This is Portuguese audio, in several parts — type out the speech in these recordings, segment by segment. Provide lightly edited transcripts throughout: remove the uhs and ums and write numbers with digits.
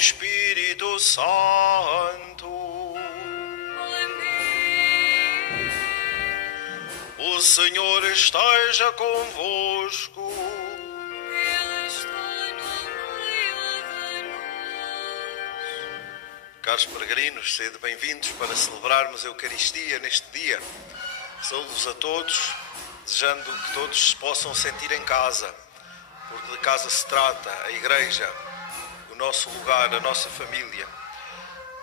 Espírito Santo. O Senhor esteja convosco. Ele está no meio de nós. Caros peregrinos, sede bem-vindos para celebrarmos a Eucaristia neste dia. Saúdo-vos a todos, desejando que todos se possam sentir em casa, porque de casa se trata, a Igreja, o nosso lugar, a nossa família.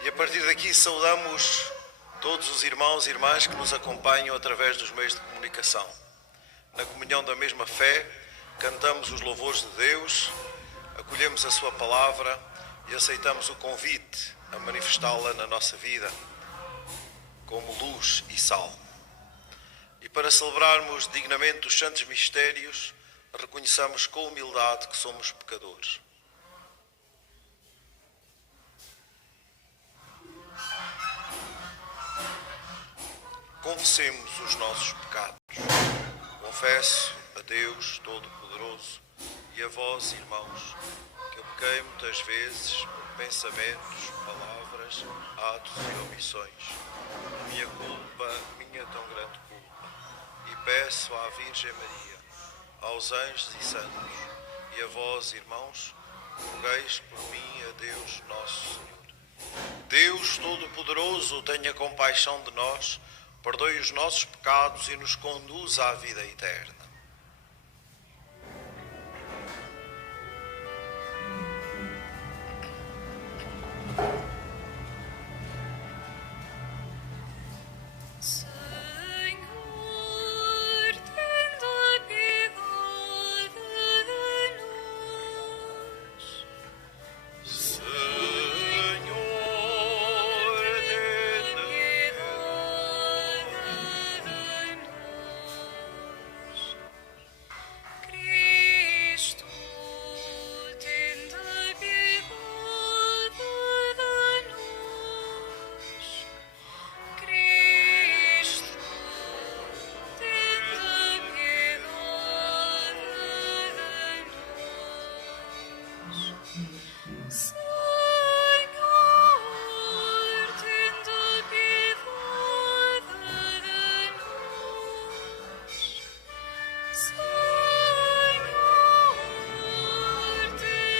E a partir daqui saudamos todos os irmãos e irmãs que nos acompanham através dos meios de comunicação. Na comunhão da mesma fé, cantamos os louvores de Deus, acolhemos a sua palavra e aceitamos o convite a manifestá-la na nossa vida como luz e sal. E para celebrarmos dignamente os santos mistérios, reconheçamos com humildade que somos pecadores. Confessemos os nossos pecados. Confesso a Deus Todo-Poderoso e a vós, irmãos, que eu pequei muitas vezes por pensamentos, palavras, atos e omissões. Minha culpa, minha tão grande culpa. E peço à Virgem Maria, aos anjos e santos, e a vós, irmãos, rogueis por mim a Deus Nosso Senhor. Deus Todo-Poderoso, tenha compaixão de nós, perdoe os nossos pecados e nos conduza à vida eterna. Senhor, tende piedade de nós. Senhor, tende Cristo, tende piedade de nós. Cristo, tende piedade de nós. Senhor, tende piedade de nós. Senhor, tende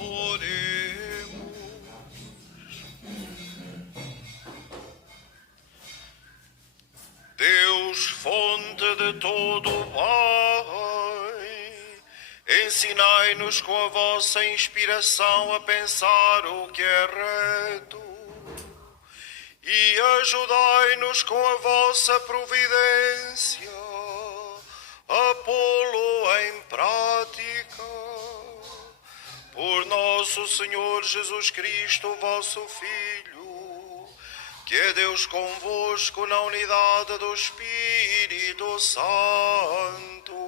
Oremos. Deus, fonte de todo o bem, ensinai-nos com a vossa inspiração a pensar o que é reto e ajudai-nos com a vossa providência a pô-lo em prática. Por nosso Senhor Jesus Cristo, vosso Filho, que é Deus convosco na unidade do Espírito Santo.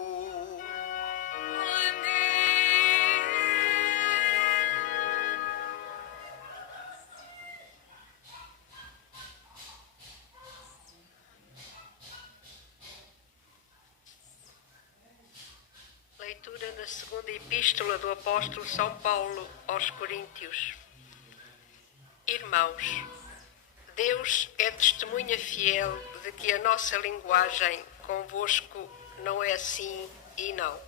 Leitura da segunda epístola do apóstolo São Paulo aos Coríntios. Irmãos, Deus é testemunha fiel de que a nossa linguagem convosco não é sim e não.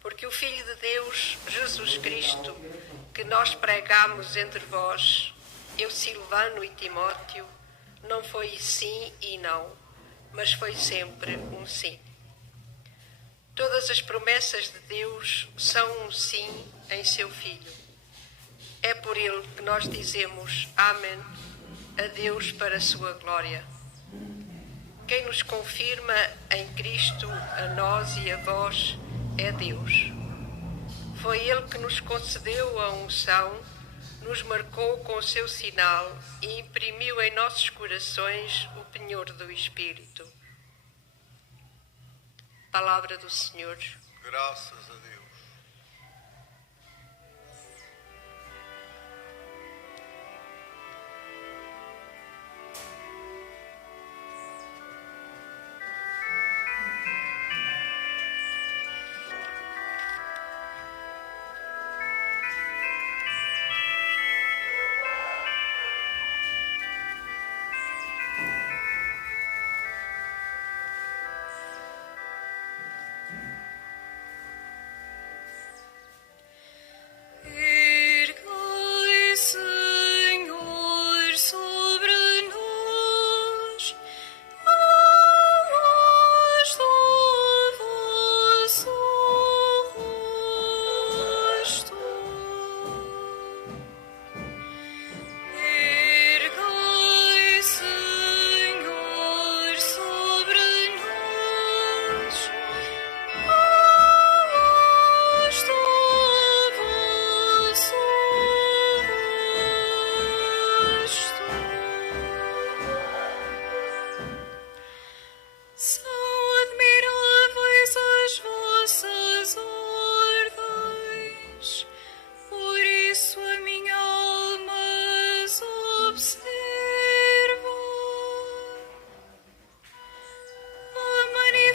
Porque o Filho de Deus, Jesus Cristo, que nós pregamos entre vós, eu, Silvano e Timóteo, não foi sim e não, mas foi sempre um sim. Todas as promessas de Deus são um sim em seu Filho. É por ele que nós dizemos amém a Deus para a sua glória. Quem nos confirma em Cristo, a nós e a vós, é Deus. Foi ele que nos concedeu a unção, nos marcou com o seu sinal e imprimiu em nossos corações o penhor do Espírito. Palavra do Senhor. Graças a Deus.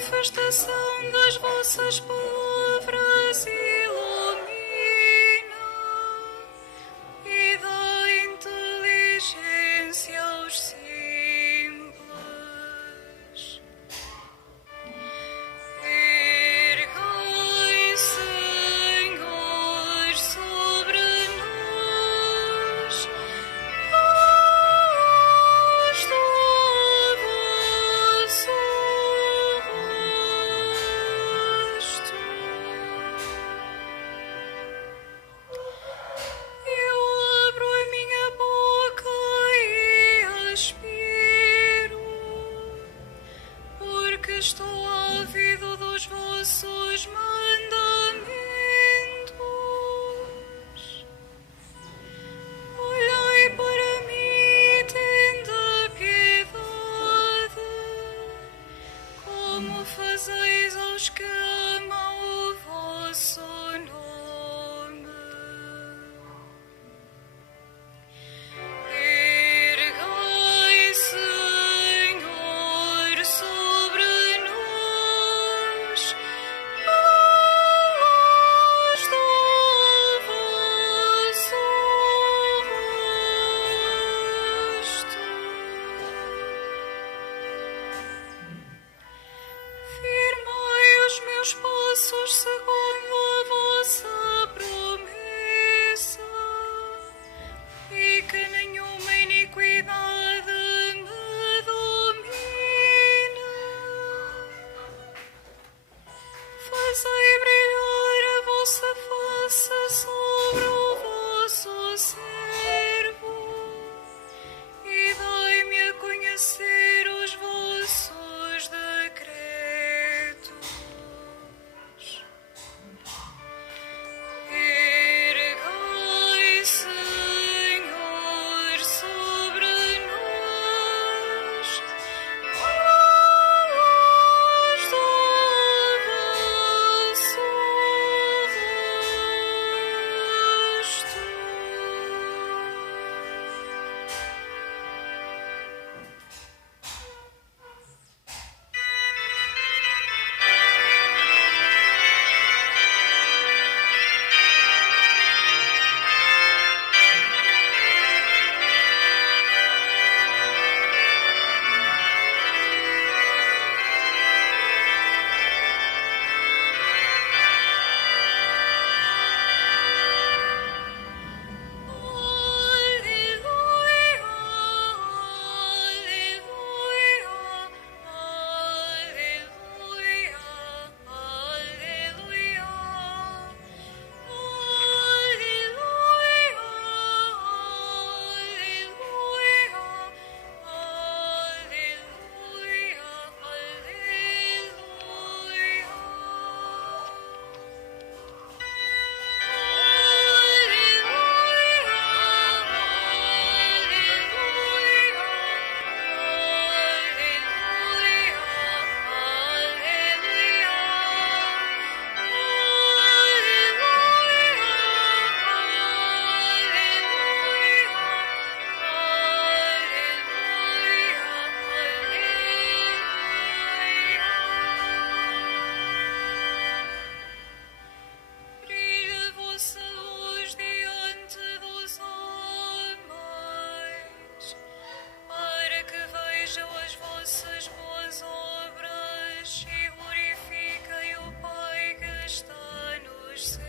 manifestação das vossas palavras ilumina e dá inteligência aos simples. Ergai, Senhor, sobre nós a luz do vosso rosto. Eu abro a minha boca e expiro, porque estou ávido dos vossos mandamentos. Olhai para mim, tende piedade, como fazeis aos que amam o vosso nome. Ergai, Senhor, sobre nós a luz do vosso rosto. Firmai os meus passos segundo a vossa promessa, e que nenhuma iniquidade me domine. Fazei brilhar a vossa face sobre o vosso servo, e dai-me a conhecer os vossos decretos. Ergai, Senhor, sobre nós a luz do vosso rosto. Brilha a vossa luz diante dos homens, para que vejam as vossas boas obras e glorifiquem o Pai que está nos céus.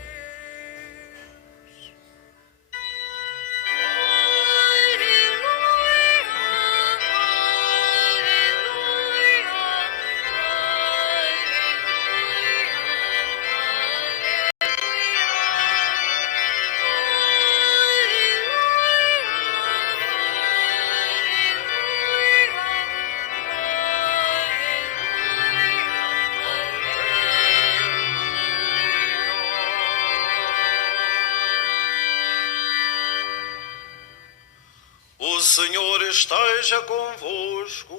O Senhor esteja convosco.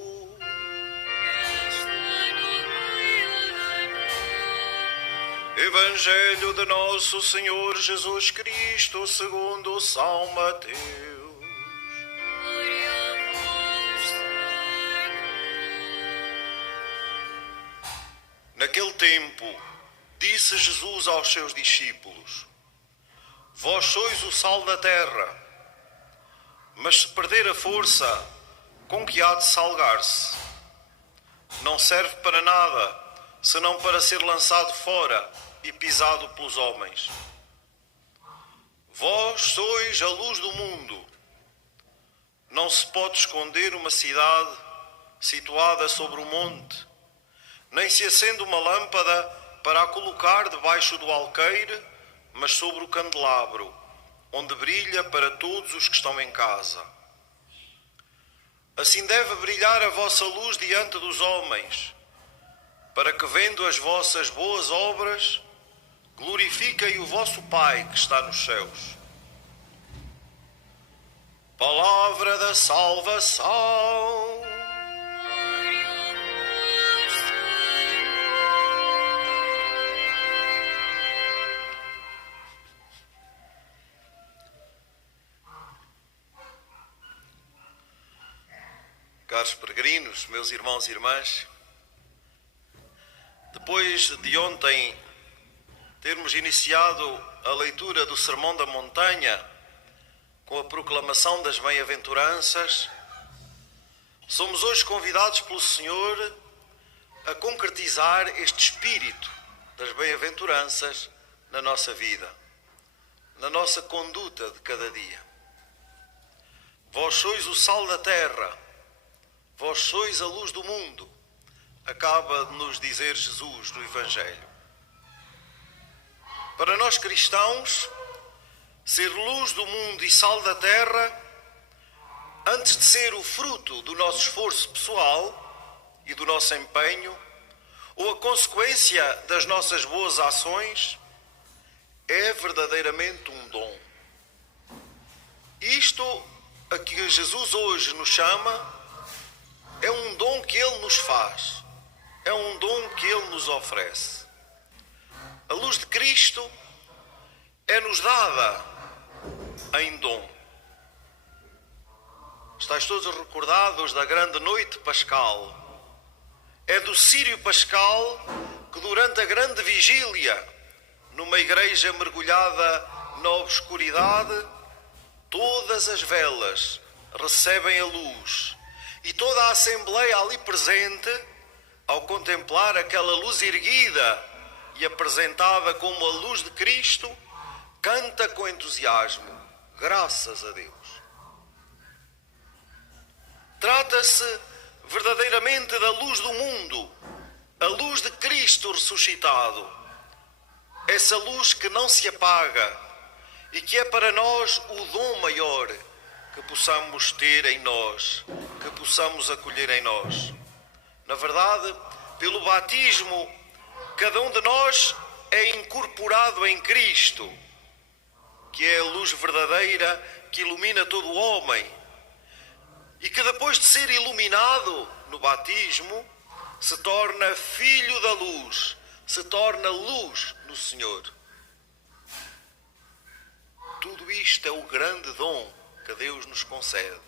Evangelho de Nosso Senhor Jesus Cristo segundo São Mateus. Glória a vós, Senhor. Naquele tempo, disse Jesus aos seus discípulos: Vós sois o sal da terra, mas se perder a força, com que há de salgar-se? Não serve para nada, senão para ser lançado fora e pisado pelos homens. Vós sois a luz do mundo. Não se pode esconder uma cidade situada sobre um monte, nem se acende uma lâmpada para a colocar debaixo do alqueire, mas sobre o candelabro, onde brilha para todos os que estão em casa. Assim deve brilhar a vossa luz diante dos homens, para que, vendo as vossas boas obras, glorifiquem o vosso Pai que está nos céus. Palavra da salvação. Caros peregrinos, meus irmãos e irmãs, depois de ontem termos iniciado a leitura do Sermão da Montanha com a proclamação das bem-aventuranças, somos hoje convidados pelo Senhor a concretizar este espírito das bem-aventuranças na nossa vida, na nossa conduta de cada dia. Vós sois o sal da terra, vós sois a luz do mundo, acaba de nos dizer Jesus no Evangelho. Para nós cristãos, ser luz do mundo e sal da terra, antes de ser o fruto do nosso esforço pessoal e do nosso empenho, ou a consequência das nossas boas ações, é verdadeiramente um dom. Isto a que Jesus hoje nos chama é um dom que Ele nos faz, é um dom que Ele nos oferece. A luz de Cristo é-nos dada em dom. Estais todos recordados da grande noite pascal. É do Círio Pascal que, durante a grande vigília, numa igreja mergulhada na obscuridade, todas as velas recebem a luz e toda a Assembleia ali presente, ao contemplar aquela luz erguida e apresentada como a luz de Cristo, canta com entusiasmo: graças a Deus. Trata-se verdadeiramente da luz do mundo, a luz de Cristo ressuscitado. Essa luz que não se apaga e que é para nós o dom maior que possamos ter em nós, que possamos acolher em nós. Na verdade, pelo batismo, cada um de nós é incorporado em Cristo, que é a luz verdadeira que ilumina todo o homem, e que depois de ser iluminado no batismo, se torna filho da luz, se torna luz no Senhor. Tudo isto é o grande dom que Deus nos concede,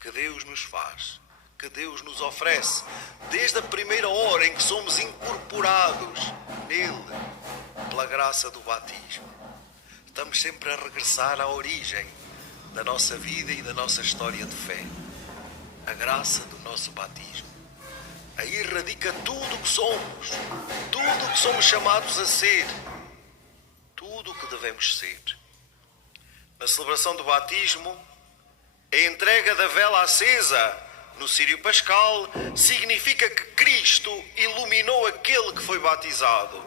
que Deus nos faz, que Deus nos oferece, desde a primeira hora em que somos incorporados nele, pela graça do batismo. Estamos sempre a regressar à origem da nossa vida e da nossa história de fé. A graça do nosso batismo. Aí radica tudo o que somos, tudo o que somos chamados a ser, tudo o que devemos ser. Na celebração do batismo, a entrega da vela acesa no Círio Pascal significa que Cristo iluminou aquele que foi batizado.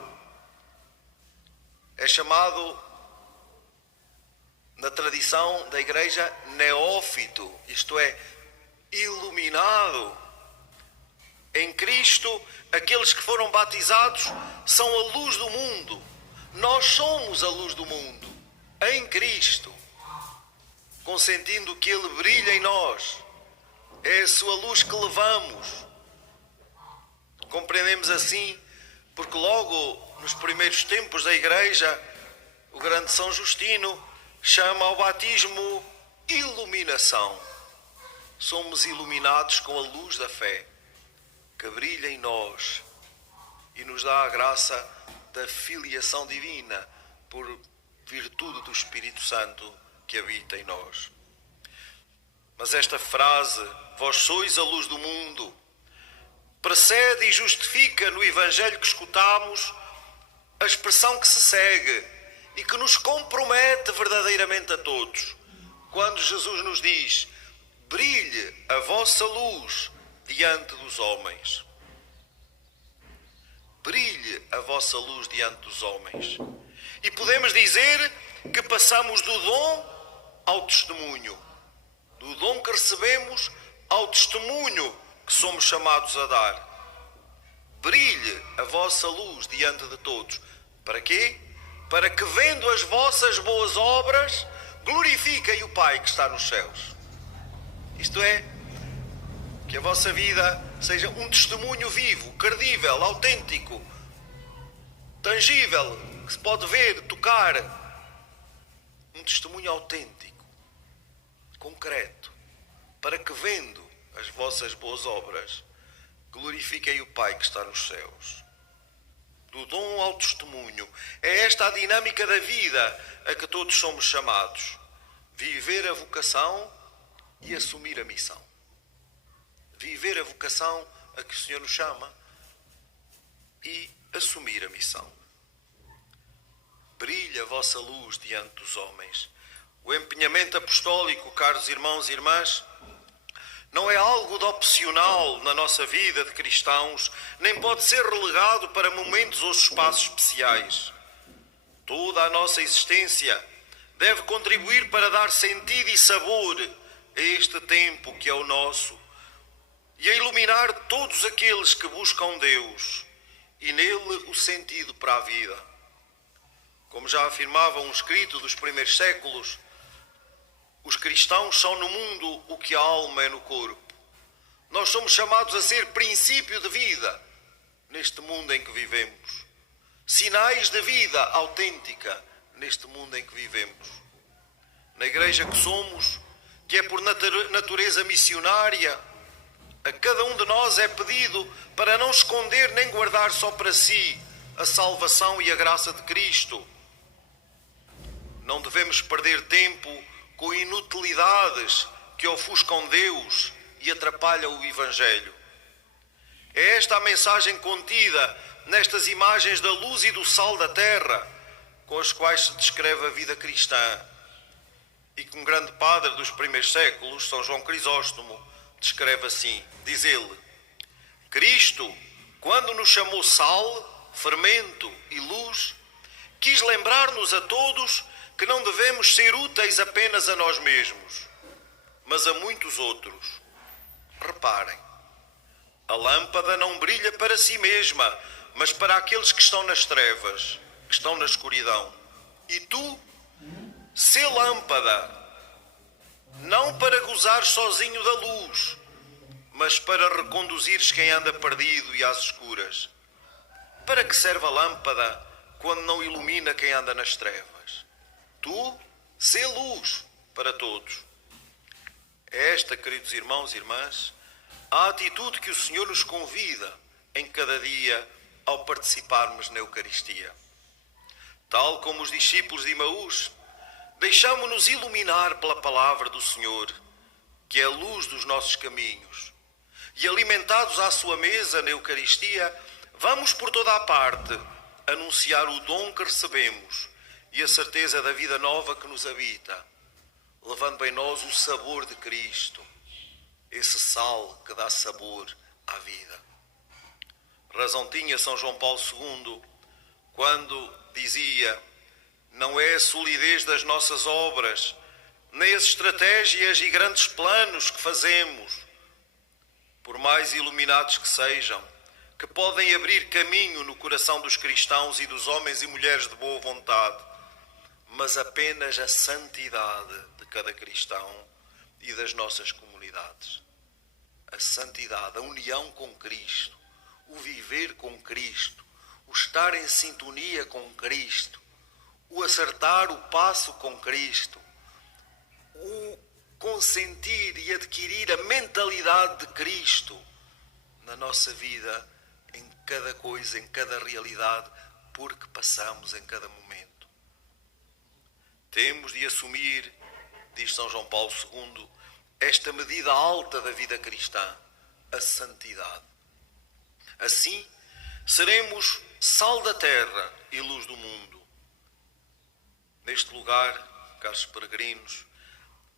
É chamado, na tradição da Igreja, neófito, isto é, iluminado. Em Cristo, aqueles que foram batizados são a luz do mundo. Nós somos a luz do mundo, em Cristo, consentindo que Ele brilhe em nós. É a sua luz que levamos. Compreendemos assim, porque logo nos primeiros tempos da Igreja, o grande São Justino chama ao batismo iluminação. Somos iluminados com a luz da fé, que brilha em nós e nos dá a graça da filiação divina por virtude do Espírito Santo que habita em nós. Mas esta frase, vós sois a luz do mundo, precede e justifica no Evangelho que escutamos a expressão que se segue e que nos compromete verdadeiramente a todos. Quando Jesus nos diz, brilhe a vossa luz diante dos homens. Brilhe a vossa luz diante dos homens. E podemos dizer que passamos do dom ao testemunho. Do dom que recebemos ao testemunho que somos chamados a dar. Brilhe a vossa luz diante de todos. Para quê? Para que, vendo as vossas boas obras, glorifiquem o Pai que está nos céus. Isto é, que a vossa vida seja um testemunho vivo, credível, autêntico, tangível, que se pode ver, tocar. Um testemunho autêntico, concreto, para que, vendo as vossas boas obras, glorifiquem o Pai que está nos céus. Do dom ao testemunho. É esta a dinâmica da vida a que todos somos chamados. Viver a vocação e assumir a missão. Viver a vocação a que o Senhor nos chama e assumir a missão. Brilha a vossa luz diante dos homens. O empenhamento apostólico, caros irmãos e irmãs, não é algo de opcional na nossa vida de cristãos, nem pode ser relegado para momentos ou espaços especiais. Toda a nossa existência deve contribuir para dar sentido e sabor a este tempo que é o nosso e a iluminar todos aqueles que buscam Deus e nele o sentido para a vida. Como já afirmava um escrito dos primeiros séculos, os cristãos são no mundo o que a alma é no corpo. Nós somos chamados a ser princípio de vida neste mundo em que vivemos. Sinais de vida autêntica neste mundo em que vivemos. Na igreja que somos, que é por natureza missionária, a cada um de nós é pedido para não esconder nem guardar só para si a salvação e a graça de Cristo. Não devemos perder tempo com inutilidades que ofuscam Deus e atrapalham o Evangelho. É esta a mensagem contida nestas imagens da luz e do sal da terra, com as quais se descreve a vida cristã, e que um grande padre dos primeiros séculos, São João Crisóstomo, descreve assim, diz ele: Cristo, quando nos chamou sal, fermento e luz, quis lembrar-nos a todos que não devemos ser úteis apenas a nós mesmos, mas a muitos outros. Reparem, a lâmpada não brilha para si mesma, mas para aqueles que estão nas trevas, que estão na escuridão. E tu, sê lâmpada, não para gozar sozinho da luz, mas para reconduzires quem anda perdido e às escuras. Para que serve a lâmpada quando não ilumina quem anda nas trevas? Tu, sê luz para todos. É esta, queridos irmãos e irmãs, a atitude que o Senhor nos convida em cada dia ao participarmos na Eucaristia. Tal como os discípulos de Emaús, deixamo-nos iluminar pela palavra do Senhor, que é a luz dos nossos caminhos. E alimentados à sua mesa na Eucaristia, vamos por toda a parte anunciar o dom que recebemos e a certeza da vida nova que nos habita, levando em nós o sabor de Cristo, esse sal que dá sabor à vida. Razão tinha São João Paulo II quando dizia: não é a solidez das nossas obras, nem as estratégias e grandes planos que fazemos, por mais iluminados que sejam, que podem abrir caminho no coração dos cristãos e dos homens e mulheres de boa vontade, mas apenas a santidade de cada cristão e das nossas comunidades. A santidade, a união com Cristo, o viver com Cristo, o estar em sintonia com Cristo, o acertar o passo com Cristo, o consentir e adquirir a mentalidade de Cristo na nossa vida em cada coisa, em cada realidade, porque passamos em cada momento. Temos de assumir, diz São João Paulo II, esta medida alta da vida cristã, a santidade. Assim, seremos sal da terra e luz do mundo. Neste lugar, caros peregrinos,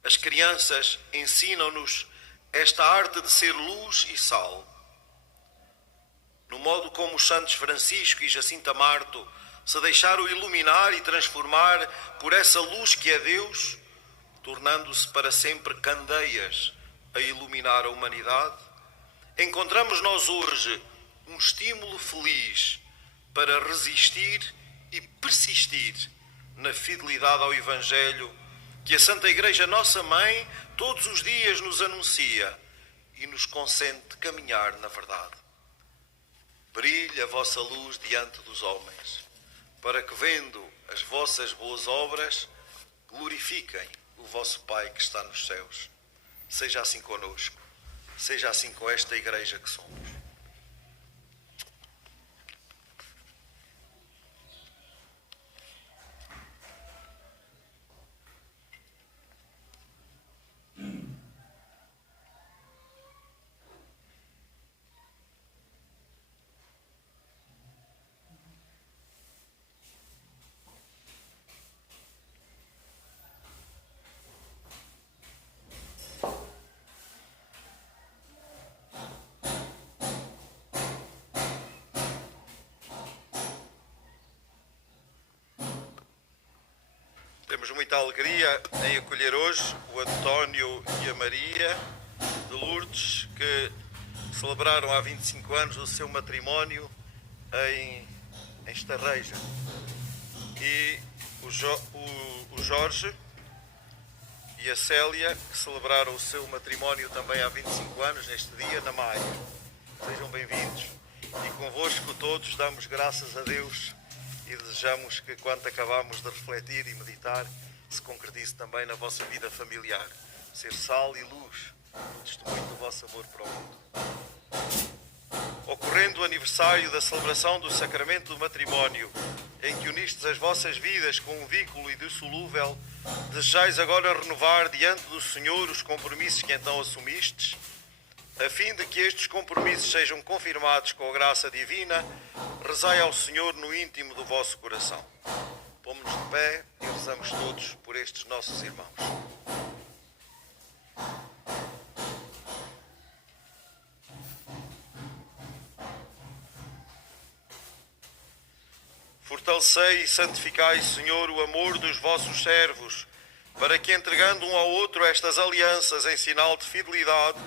as crianças ensinam-nos esta arte de ser luz e sal. No modo como os santos Francisco e Jacinta Marto se deixaram iluminar e transformar por essa luz que é Deus, tornando-se para sempre candeias a iluminar a humanidade, encontramos nós hoje um estímulo feliz para resistir e persistir na fidelidade ao Evangelho que a Santa Igreja, nossa Mãe, todos os dias nos anuncia e nos consente caminhar na verdade. Brilhe a vossa luz diante dos homens, para que, vendo as vossas boas obras, glorifiquem o vosso Pai que está nos céus. Seja assim conosco, seja assim com esta Igreja que somos. Temos muita alegria em acolher hoje o António e a Maria de Lourdes, que celebraram há 25 anos o seu matrimónio em Estarreja. E o Jorge e a Célia, que celebraram o seu matrimónio também há 25 anos, neste dia, na Maia. Sejam bem-vindos. E convosco todos damos graças a Deus e desejamos que, quando acabamos de refletir e meditar, se concretize também na vossa vida familiar. Ser sal e luz, no testemunho do vosso amor para o mundo. Ocorrendo o aniversário da celebração do sacramento do matrimónio, em que unistes as vossas vidas com um vínculo indissolúvel, desejais agora renovar diante do Senhor os compromissos que então assumistes, a fim de que estes compromissos sejam confirmados com a graça divina, rezai ao Senhor no íntimo do vosso coração. Pomos-nos de pé e rezamos todos por estes nossos irmãos. Fortalecei e santificai, Senhor, o amor dos vossos servos, para que, entregando um ao outro estas alianças em sinal de fidelidade,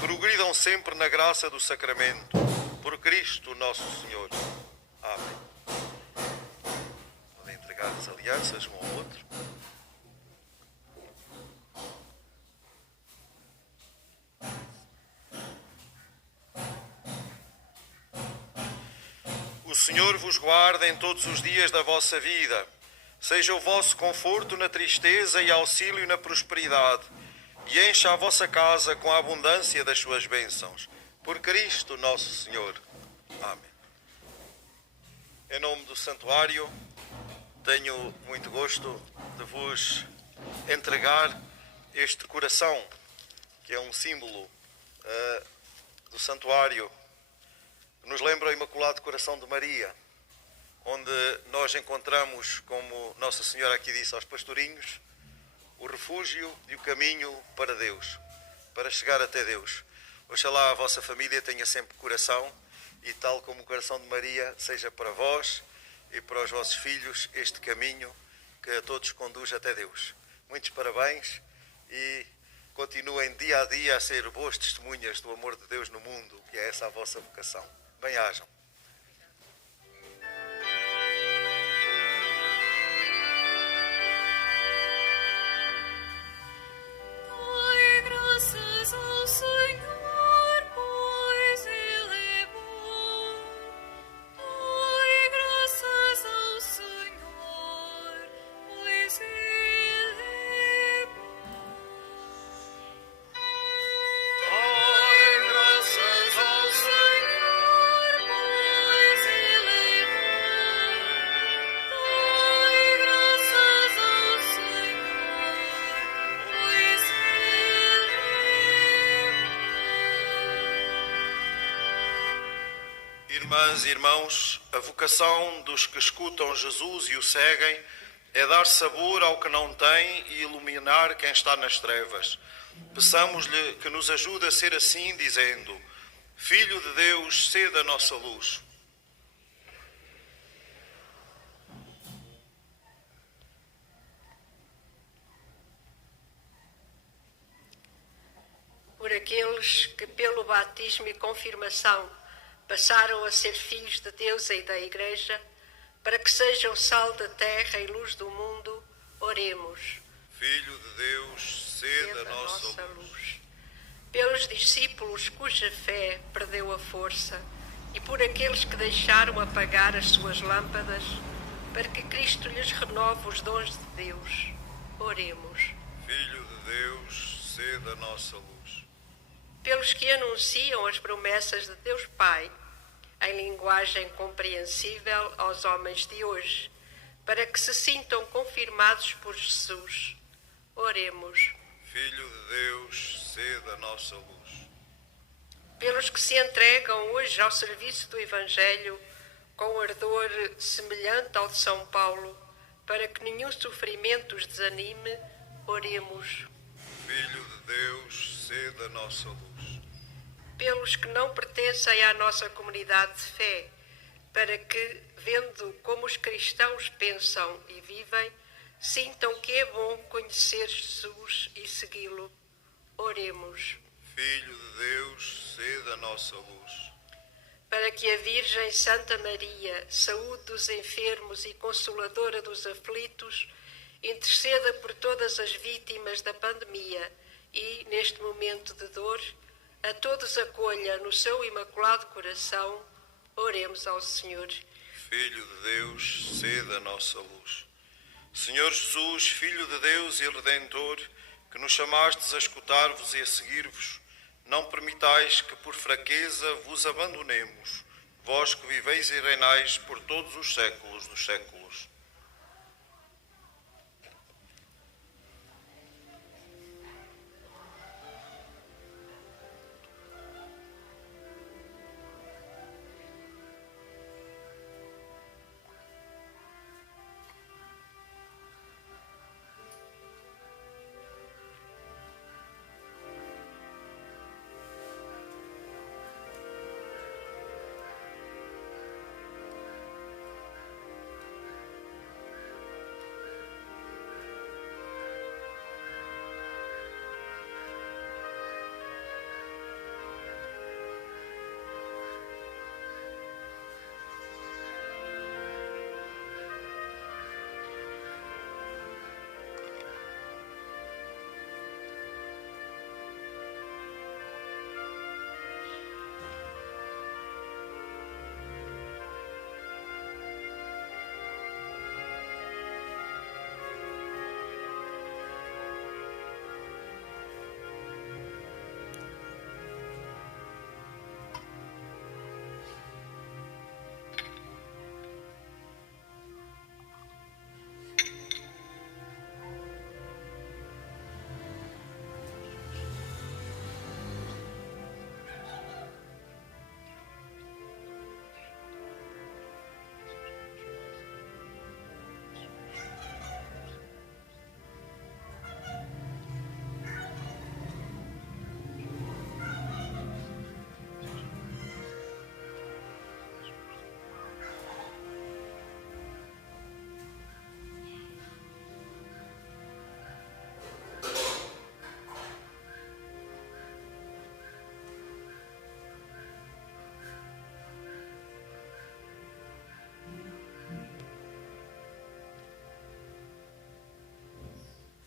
progridam sempre na graça do sacramento. Por Cristo nosso Senhor. Amém. Podem entregar as alianças um ao outro. O Senhor vos guarde em todos os dias da vossa vida. Seja o vosso conforto na tristeza e auxílio na prosperidade. E encha a vossa casa com a abundância das suas bênçãos. Por Cristo nosso Senhor. Amém. Em nome do Santuário, tenho muito gosto de vos entregar este coração, que é um símbolo do Santuário, que nos lembra o Imaculado Coração de Maria, onde nós encontramos, como Nossa Senhora aqui disse aos pastorinhos, o refúgio e o caminho para Deus, para chegar até Deus. Oxalá a vossa família tenha sempre coração e, tal como o coração de Maria, seja para vós e para os vossos filhos este caminho que a todos conduz até Deus. Muitos parabéns e continuem dia a dia a ser boas testemunhas do amor de Deus no mundo, e é essa a vossa vocação. Bem-ajam. Graças ao Senhor, pois Ele é bom. Dai graças ao Senhor, pois Ele é bom. Dai graças ao Senhor, pois Irmãs e irmãos, a vocação dos que escutam Jesus e o seguem é dar sabor ao que não tem e iluminar quem está nas trevas. Peçamos-lhe que nos ajude a ser assim, dizendo: Filho de Deus, sede a nossa luz. Por aqueles que pelo batismo e confirmação passaram a ser filhos de Deus e da Igreja, para que sejam sal da terra e luz do mundo, oremos. Filho de Deus, sede a nossa luz. Pelos discípulos cuja fé perdeu a força e por aqueles que deixaram apagar as suas lâmpadas, para que Cristo lhes renove os dons de Deus, oremos. Filho de Deus, sede a nossa luz. Pelos que anunciam as promessas de Deus Pai, em linguagem compreensível aos homens de hoje, para que se sintam confirmados por Jesus, oremos. Filho de Deus, sede a nossa luz. Pelos que se entregam hoje ao serviço do Evangelho, com ardor semelhante ao de São Paulo, para que nenhum sofrimento os desanime, oremos. Filho de Deus, sede a nossa luz. Pelos que não pertencem à nossa comunidade de fé, para que, vendo como os cristãos pensam e vivem, sintam que é bom conhecer Jesus e segui-lo, oremos. Filho de Deus, sede a nossa luz. Para que a Virgem Santa Maria, saúde dos enfermos e consoladora dos aflitos, interceda por todas as vítimas da pandemia e, neste momento de dor, a todos acolha no seu imaculado coração, oremos ao Senhor. Filho de Deus, sede a nossa luz. Senhor Jesus, Filho de Deus e Redentor, que nos chamastes a escutar-vos e a seguir-vos, não permitais que por fraqueza vos abandonemos, vós que viveis e reinais por todos os séculos dos séculos.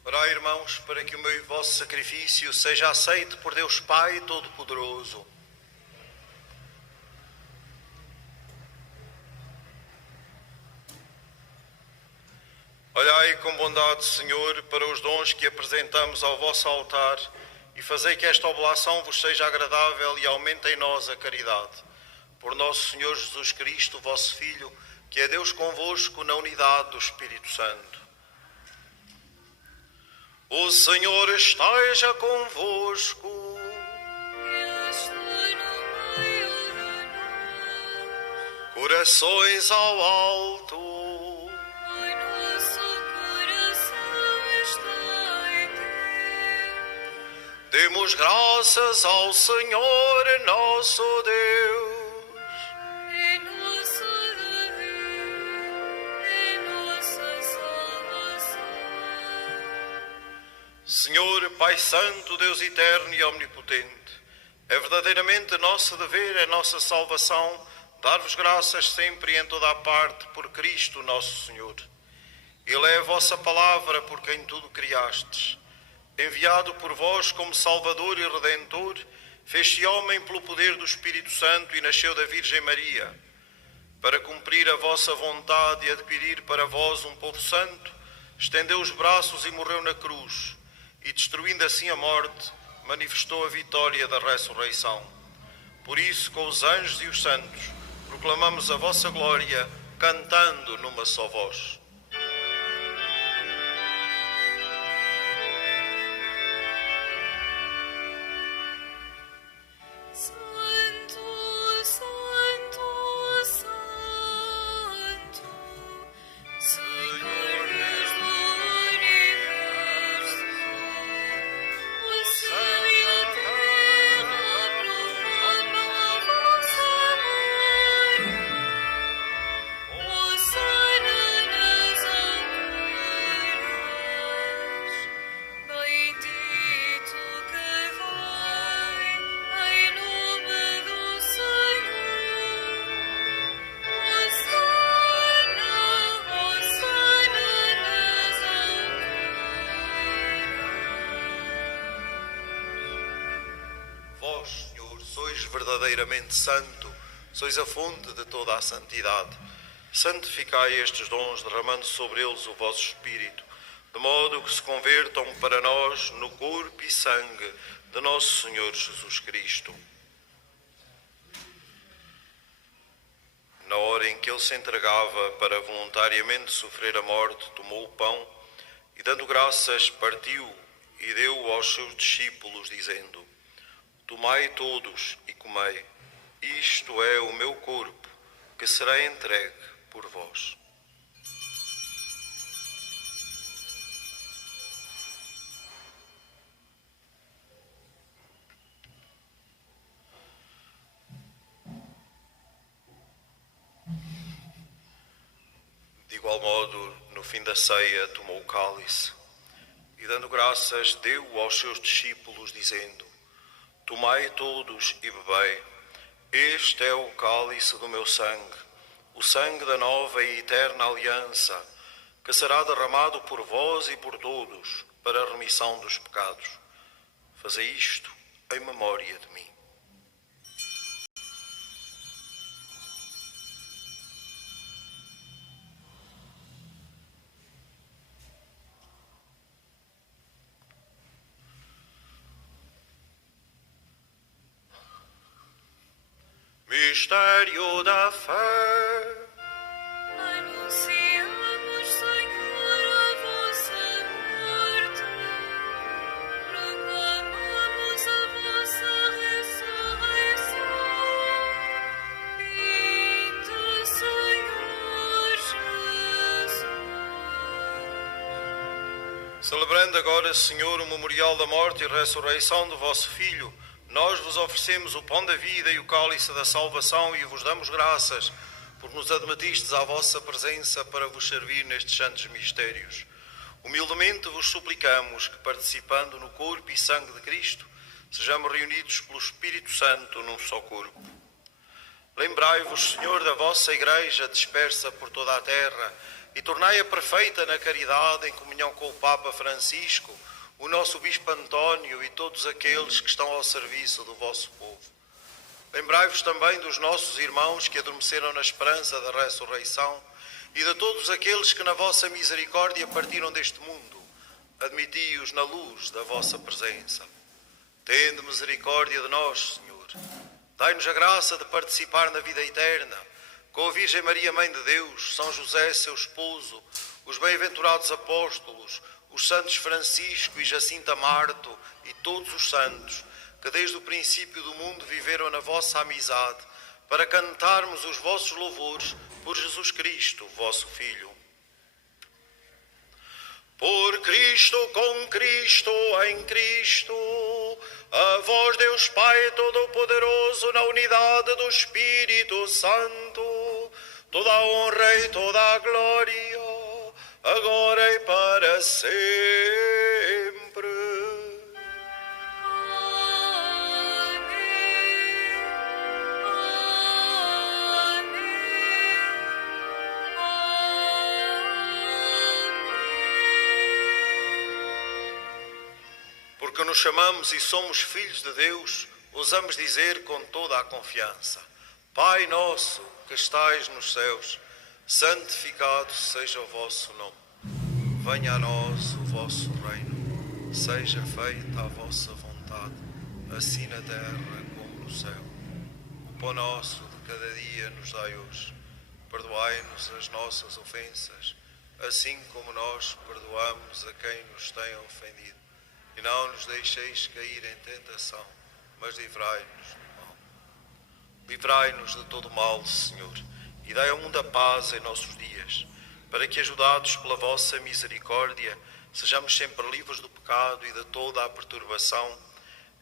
Orai, irmãos, para que o meu e vosso sacrifício seja aceito por Deus Pai Todo-Poderoso. Olhai com bondade, Senhor, para os dons que apresentamos ao vosso altar e fazei que esta oblação vos seja agradável e aumente em nós a caridade. Por nosso Senhor Jesus Cristo, vosso Filho, que é Deus convosco na unidade do Espírito Santo. O Senhor esteja convosco. Ele está no meio de nós. Corações ao alto. O nosso coração está em ti. Demos graças ao Senhor nosso Deus. É nosso Davi, é nossa salvação. Senhor, Pai Santo, Deus eterno e omnipotente, é verdadeiramente nosso dever, é nossa salvação, dar-vos graças sempre e em toda a parte por Cristo nosso Senhor. Ele é a vossa palavra por quem tudo criastes. Enviado por vós como Salvador e Redentor, fez-se homem pelo poder do Espírito Santo e nasceu da Virgem Maria. Para cumprir a vossa vontade e adquirir para vós um povo santo, estendeu os braços e morreu na cruz, e destruindo assim a morte, manifestou a vitória da ressurreição. Por isso, com os anjos e os santos, proclamamos a vossa glória, cantando numa só voz. Santo, Santo, Santo, Senhor Deus do universo, o céu e a terra proclamam a vossa glória. Hosana nas alturas, bendito que vem em nome do Senhor. Hosana, Hosana nas alturas. Vós, Senhor, sois verdadeiramente santo, sois a fonte de toda a santidade. Santificai estes dons, derramando sobre eles o vosso Espírito, de modo que se convertam para nós no corpo e sangue de nosso Senhor Jesus Cristo. Na hora em que ele se entregava para voluntariamente sofrer a morte, tomou o pão e, dando graças, partiu e deu aos seus discípulos, dizendo: Tomai todos e comei, isto é o meu corpo, que será entregue por vós. De igual modo, no fim da ceia, tomou o cálice e, dando graças, deu aos seus discípulos, dizendo: Tomai todos e bebei, este é o cálice do meu sangue, o sangue da nova e eterna aliança, que será derramado por vós e por todos para a remissão dos pecados. Fazei isto em memória de mim. Mistério da fé. Anunciamos, Senhor, a vossa morte, proclamamos a vossa ressurreição. Vinde, Senhor Jesus. Celebrando agora, Senhor, o memorial da morte e ressurreição do vosso Filho, nós vos oferecemos o pão da vida e o cálice da salvação e vos damos graças, porque nos admitistes à vossa presença para vos servir nestes santos mistérios. Humildemente vos suplicamos que, participando no corpo e sangue de Cristo, sejamos reunidos pelo Espírito Santo num só corpo. Lembrai-vos, Senhor, da vossa Igreja dispersa por toda a terra e tornai-a perfeita na caridade, em comunhão com o Papa Francisco, o nosso Bispo António e todos aqueles que estão ao serviço do vosso povo. Lembrai-vos também dos nossos irmãos que adormeceram na esperança da ressurreição e de todos aqueles que na vossa misericórdia partiram deste mundo. Admiti-os na luz da vossa presença. Tende misericórdia de nós, Senhor. Dai-nos a graça de participar na vida eterna, com a Virgem Maria, Mãe de Deus, São José, seu esposo, os bem-aventurados apóstolos, os santos Francisco e Jacinta Marto e todos os santos, que desde o princípio do mundo viveram na vossa amizade, para cantarmos os vossos louvores por Jesus Cristo, vosso Filho. Por Cristo, com Cristo, em Cristo, a vós, Deus Pai Todo-Poderoso, na unidade do Espírito Santo, toda a honra e toda a glória, agora e para sempre. Porque nos chamamos e somos filhos de Deus, ousamos dizer com toda a confiança: Pai nosso que estais nos céus, santificado seja o vosso nome. Venha a nós o vosso reino, seja feita a vossa vontade, assim na terra como no céu. O pão nosso de cada dia nos dai hoje. Perdoai-nos as nossas ofensas, assim como nós perdoamos a quem nos tem ofendido. E não nos deixeis cair em tentação, mas livrai-nos do mal. Livrai-nos de todo o mal, Senhor, e dai ao mundo a paz em nossos dias, para que, ajudados pela vossa misericórdia, sejamos sempre livres do pecado e de toda a perturbação,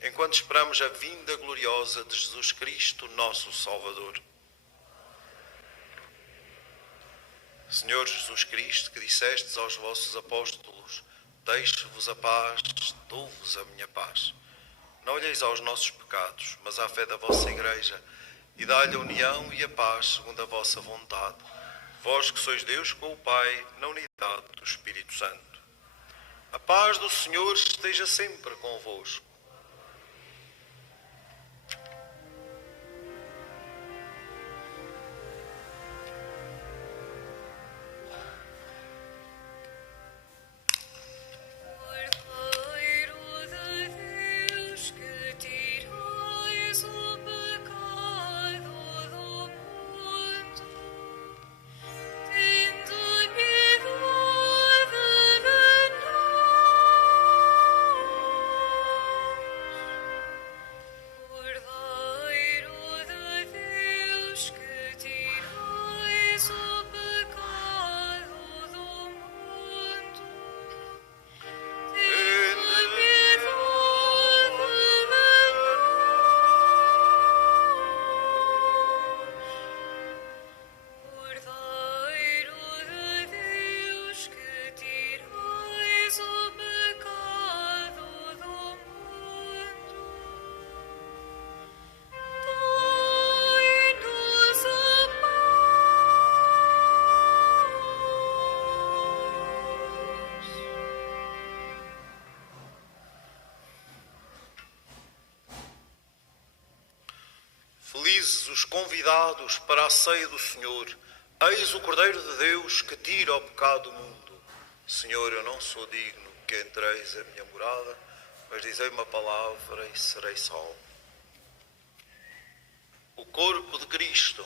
enquanto esperamos a vinda gloriosa de Jesus Cristo, nosso Salvador. Senhor Jesus Cristo, que dissestes aos vossos apóstolos: deixo-vos a paz, dou-vos a minha paz. Não olheis aos nossos pecados, mas à fé da vossa Igreja, e dai-lhe a união e a paz segundo a vossa vontade. Vós que sois Deus com o Pai, na unidade do Espírito Santo. A paz do Senhor esteja sempre convosco. Felizes os convidados para a ceia do Senhor. Eis o Cordeiro de Deus que tira o pecado do mundo. Senhor, eu não sou digno que entreis a minha morada, mas dizei uma palavra e serei salvo. O corpo de Cristo.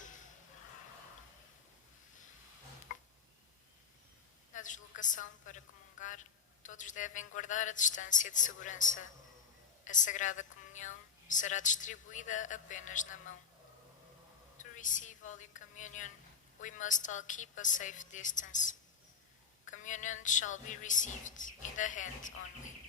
Na deslocação para comungar, todos devem guardar a distância de segurança. A Sagrada Comunhão será distribuída apenas na mão. To receive Holy Communion, we must all keep a safe distance. Communion shall be received in the hand only.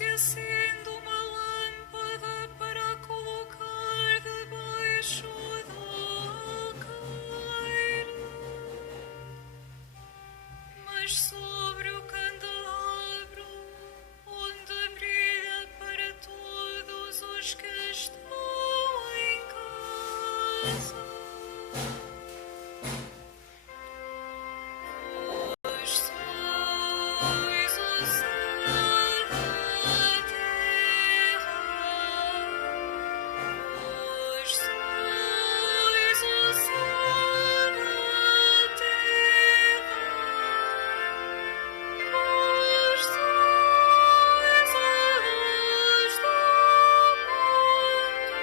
se acende uma lâmpada para colocar debaixo do alqueire, mas sobre o candelabro, onde brilha para todos os que estão em casa. Pois sois o sal da terra, pois sois o sal da terra, pois sois a luz do mundo.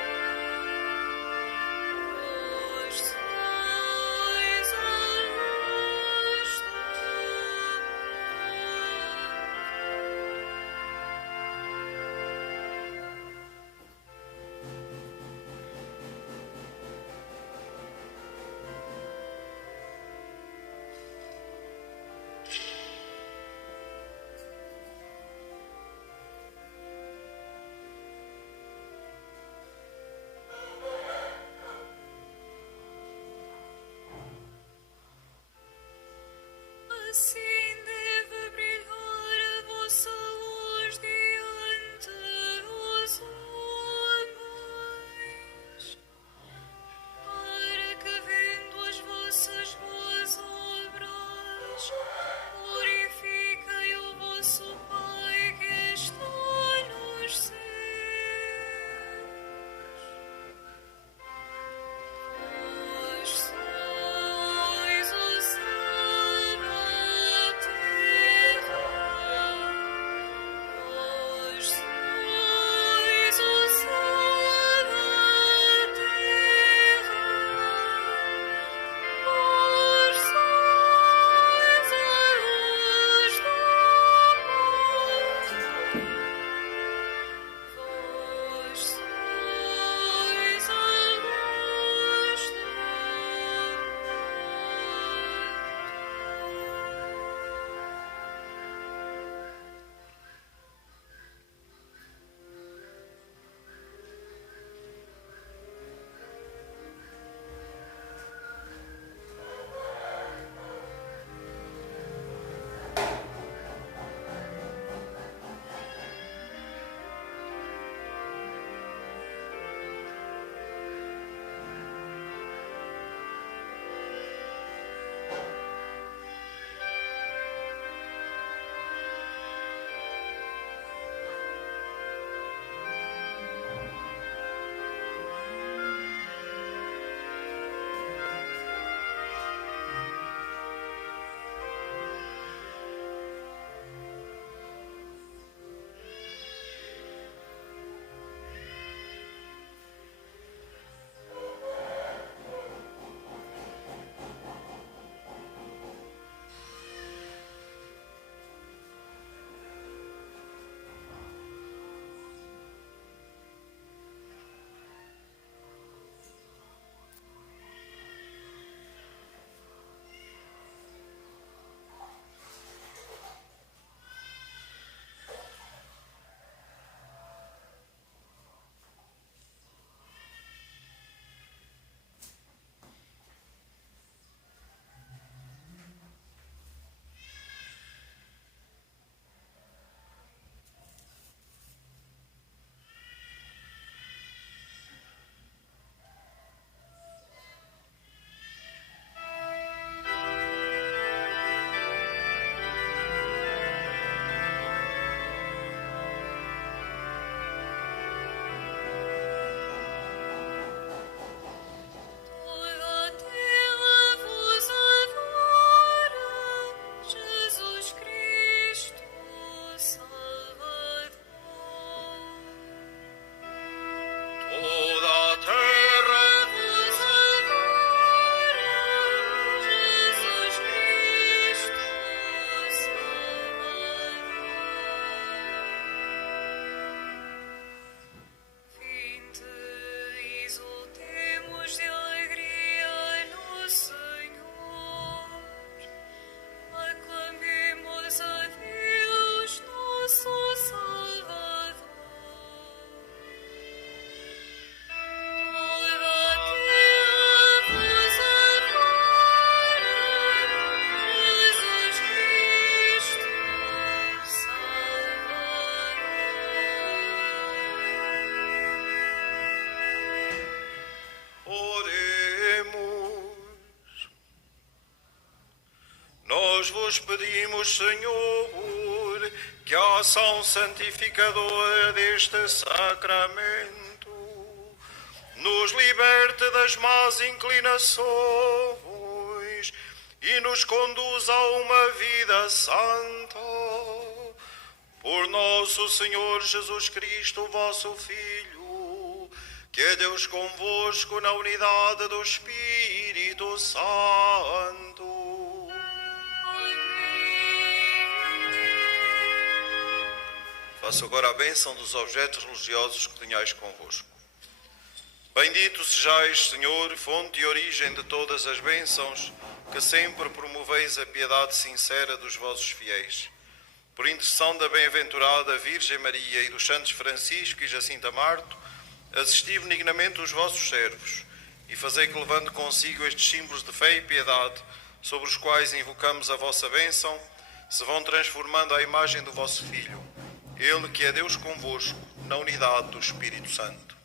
nós vos pedimos, Senhor, que a ação santificadora deste sacramento nos liberte das más inclinações e nos conduza a uma vida santa. Por nosso Senhor Jesus Cristo, vosso Filho, que é Deus convosco na unidade do Espírito Santo. Faço agora a bênção dos objetos religiosos que tenhais convosco. Bendito sejais, Senhor, fonte e origem de todas as bênçãos, que sempre promoveis a piedade sincera dos vossos fiéis. Por intercessão da bem-aventurada Virgem Maria e dos santos Francisco e Jacinta Marto, assisti benignamente os vossos servos e fazei que, levando consigo estes símbolos de fé e piedade, sobre os quais invocamos a vossa bênção, se vão transformando à imagem do vosso Filho, Ele que é Deus convosco, na unidade do Espírito Santo.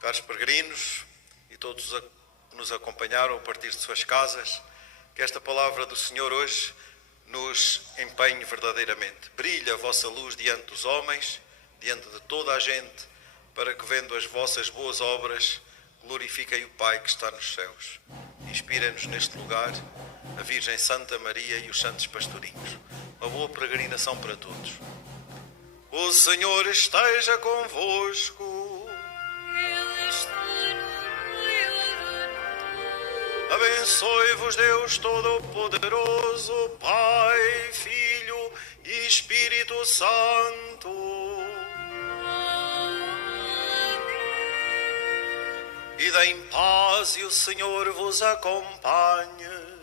Caros peregrinos e todos os que nos acompanharam a partir de suas casas, que esta palavra do Senhor hoje nos empenhe verdadeiramente. Brilhe a vossa luz diante dos homens, diante de toda a gente, para que, vendo as vossas boas obras, glorifiquem o Pai que está nos céus. Inspirem-nos neste lugar a Virgem Santa Maria e os santos pastorinhos. Uma boa peregrinação para todos. O Senhor esteja convosco. Abençoe-vos Deus Todo-Poderoso, Pai, Filho e Espírito Santo. Ide em paz e o Senhor vos acompanhe.